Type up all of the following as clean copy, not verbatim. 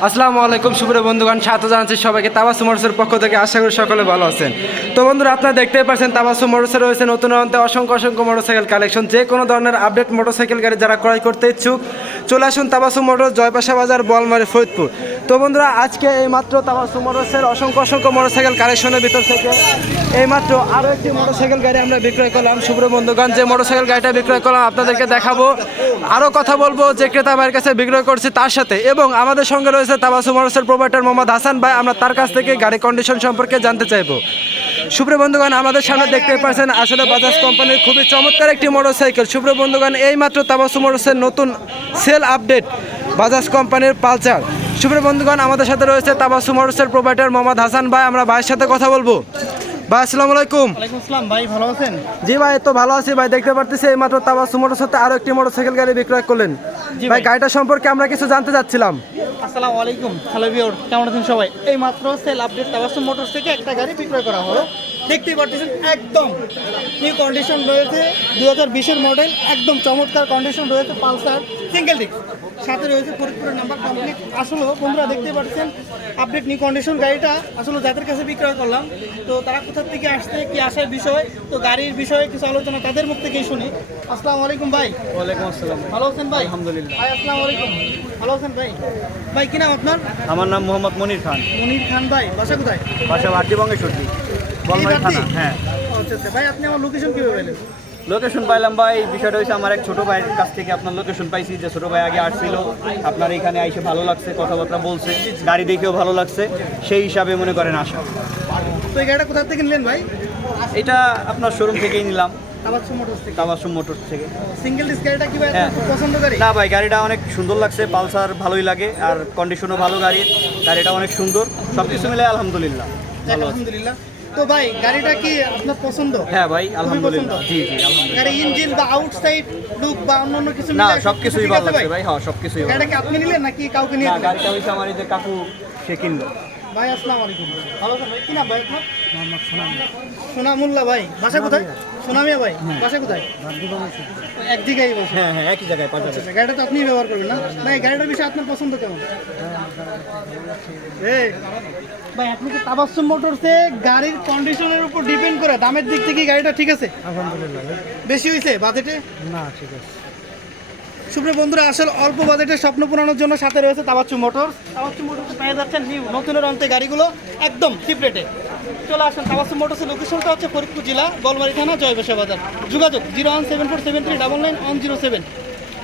আসসালামু আলাইকুম সুপ্রিয় বন্ধুগণ, স্বাগত জানাচ্ছি সবাইকে তাবাসসুম মোটরসের পক্ষ থেকে। আশা করি সকলে ভালো আছেন। তো বন্ধুরা, আপনারা দেখতেই পাচ্ছেন তাবাসসুম মোটরসে রয়েছে নতুন অন্তে অসংখ্য মোটরসাইকেল কালেকশন। যে কোনো ধরনের আপডেট মোটরসাইকেল গাড়ি যারা ক্রয় করতে ইচ্ছুক চলে আসুন তাবাসসুম মোটরস, জয়পাশা বাজার, বোয়ালমারী, ফরিদপুর। তো বন্ধুরা, আজকে এইমাত্র তাবাসসুম মোটরসের অসংখ্য মোটরসাইকেল কালেকশনের ভিতর থেকে এইমাত্র আরও একটি মোটরসাইকেল গাড়ি আমরা বিক্রয় করলাম। সুপ্রিয় বন্ধুগণ, যে মোটরসাইকেল গাড়িটা বিক্রয় করলাম আপনাদেরকে দেখাবো, আরও কথা বলবো যে ক্রেতা ভাইয়ের কাছে বিক্রয় করছি তার সাথে। এবং আমাদের সঙ্গে রয়েছে তাবাসসুম মোটরসের প্রোপাইটার মোহাম্মদ হাসান ভাই। আমরা তার কাছ থেকে গাড়ি কন্ডিশন সম্পর্কে জানতে চাইবো। সুপ্রিয় বন্ধুগণ, আমাদের সামনে দেখতে পাচ্ছেন আসলে বাজাজ কোম্পানির খুবই চমৎকার একটি মোটরসাইকেল। সুপ্রিয় বন্ধুগণ, এইমাত্র তাবাসসুম মোটরসের নতুন সেল আপডেট বাজাজ কোম্পানির পালসার। সুপ্রিয় বন্ধুগণ, আমাদের সাথে রয়েছে তাবাসসুম মোটরসের প্রোপাইটার মোহাম্মদ হাসান ভাই। আমরা ভাইয়ের সাথে কথা বলবো। ভাই আসসালামু আলাইকুম। ওয়ালাইকুম আসসালাম ভাই, ভালো আছেন? জি ভাই, তো ভালো আছি ভাই। দেখতে পারতেছি এইমাত্র তাবাসসুম মোটরস সাথে আরো একটি মোটরসাইকেল গাড়ি বিক্রয় করলেন। ভাই, গাড়িটা সম্পর্কে আমরা কিছু জানতে চাচ্ছিলাম। আসসালামু আলাইকুম, হ্যালো ভিউয়ার, কেমন আছেন সবাই? এই মাত্র সেল আপডেট তাবাসসুম মোটরস থেকে একটা গাড়ি বিক্রয় করা হলো। দেখতেই পাচ্ছেন একদম নিউ কন্ডিশন রয়েছে, 2020-এর মডেল, একদম চমৎকার কন্ডিশন রয়েছে। পালসার সিঙ্গেল ডিস্ক, সাথে রয়েছে ফরিদপুরের নাম্বার কমপ্লিট। আসলে বন্ধুরা দেখতেই পাচ্ছেন আপডেট নিউ কন্ডিশন গাড়িটা আসলে যাদের কাছে বিক্রয় করলাম, তো তারা কোথা থেকে আসছে, কি আসার বিষয়, তো গাড়ির বিষয়ে কিছু আলোচনা তাদের মুখ থেকেই শুনি। আসসালামু আলাইকুম ভাই। ওয়ালাইকুম আসসালাম। ভালো আছেন ভাই? আলহামদুলিল্লাহ। ভাই আসসালামু আলাইকুম, ভালো আছেন ভাই? ভাই কি নাম আপনার? আমার নাম মোহাম্মদ মনির খান। মনির খান ভাই, বাসা কোথায়? বাসা ভাটিবঙ্গে সর্দি, বোয়ালমারী থানা। হ্যাঁ। আচ্ছা আচ্ছা ভাই, আপনি আমার লোকেশন কিভাবে পেলেন? লোকেশন পাইলাম ভাই, বিষয়টা হয়েছে আমার এক ছোট ভাইয়ের কাছ থেকে আপনার লোকেশন পাইছি। যে ছোট ভাই আগে আসছিল, আপনার এখানে এসে ভালো লাগছে, কথাবার্তা বলছে, গাড়ি দেখেও ভালো লাগছে, সেই হিসাবে মনে করেন আসা। তো এই গাড়িটা কোথা থেকে নিলেন ভাই? এটা আপনার শোরুম থেকেই নিলাম, তাবাসসুম মোটরস থেকে। তাবাসসুম মোটরস থেকে। সিঙ্গেল ডিস্ক গাড়িটা কি ভাই হ্যাঁ। আপনার খুব পছন্দ গাড়ি? না ভাই, গাড়িটা অনেক সুন্দর লাগছে, পালসার ভালোই লাগে, আর কন্ডিশনও ভালো গাড়ির, গাড়িটা অনেক সুন্দর, সব কিছু মিলে আলহামদুলিল্লাহ ভালো আছে। আলহামদুলিল্লাহ। তো ভাই গাড়িটা কি আপনার পছন্দ? হ্যাঁ ভাই, আলহামদুলিল্লাহ। পছন্দ? জি জি আলহামদুলিল্লাহ। গাড়ি ইঞ্জিন বা আউটসাইড লুক বা অন্যান্য কিছু না, মিলে সব কিছুই ঠিক ভালো আছে লাগছে ভাই। হ্যাঁ, সব কিছুই ভালো। গাড়িটা কি আপনি নিলেন নাকি কাউকে নিয়ে না, দিলেন? গাড়িটা হয়েছে আমার এই যে কাকু, সে কিনলো। ভাই আসসালামু আলাইকুম, ভালো আছেন ভাই? কি নাম ভাই আপনার? মোহাম্মদ সোনামুল্লাহ ভাই, বাসা কোথায়? সোনামিয়া ভাই, বাসা কোথায়? এক জায়গায় বসে। হ্যাঁ হ্যাঁ, একই জায়গায় পাওয়া যাবে। গাড়িটা তো আপনি ব্যবহার করবেন না? না, এই গাড়িটার বিষয়ে আপনার পছন্দ কেমন? এই ভাই, আপনি কি তাবাসসুম মোটরসে গাড়ির কন্ডিশনের উপর ডিপেন্ড করে দামের দিক থেকে গাড়িটা ঠিক আছে? আলহামদুলিল্লাহ। বেশি হয়েছে বাজেটে? না, ঠিক আছে। সুপ্রিয় বন্ধুরা, আসলে অল্প বাজেটের স্বপ্ন পূরণের জন্য সাথে রয়েছে তাবাসসুম মোটরস। তাবাসসুম মোটরসে পেয়ে যাচ্ছেন নিউ নতুনের অন্তে গাড়িগুলো একদম চিপ রেটে। চলে আসুন তাবাসসুম মোটরসের লোকেশনটা হচ্ছে ফরিদপুর জেলা, বোয়ালমারী থানা, জয়পাশা বাজার। যোগাযোগ 01747399907।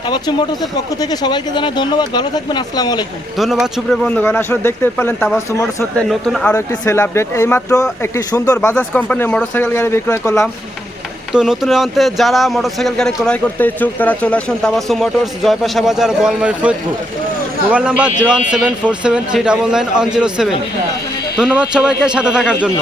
তাবাসসুম মোটরসের পক্ষ থেকে সবাইকে জানাই ধন্যবাদ, ভালো থাকবেন, আসসালামু আলাইকুম। ধন্যবাদ সুপ্রিয় বন্ধুগণ। আসলে দেখতে পেলেন তাবাসসুম মোটরস হতে নতুন আরও একটি সেল আপডেট। এইমাত্র একটি সুন্দর বাজাজ কোম্পানির মোটরসাইকেল গাড়ি বিক্রয় করলাম। তো নতুনের অন্তে যারা মোটরসাইকেল গাড়ি ক্রয় করতে ইচ্ছুক তারা চলে আসুন তাবাসসুম মোটরস, জয়পাশা বাজার, বোয়ালমারী, ফরিদপুর। Mobile number 01747399107। ধন্যবাদ সবাইকে সাথে থাকার জন্য।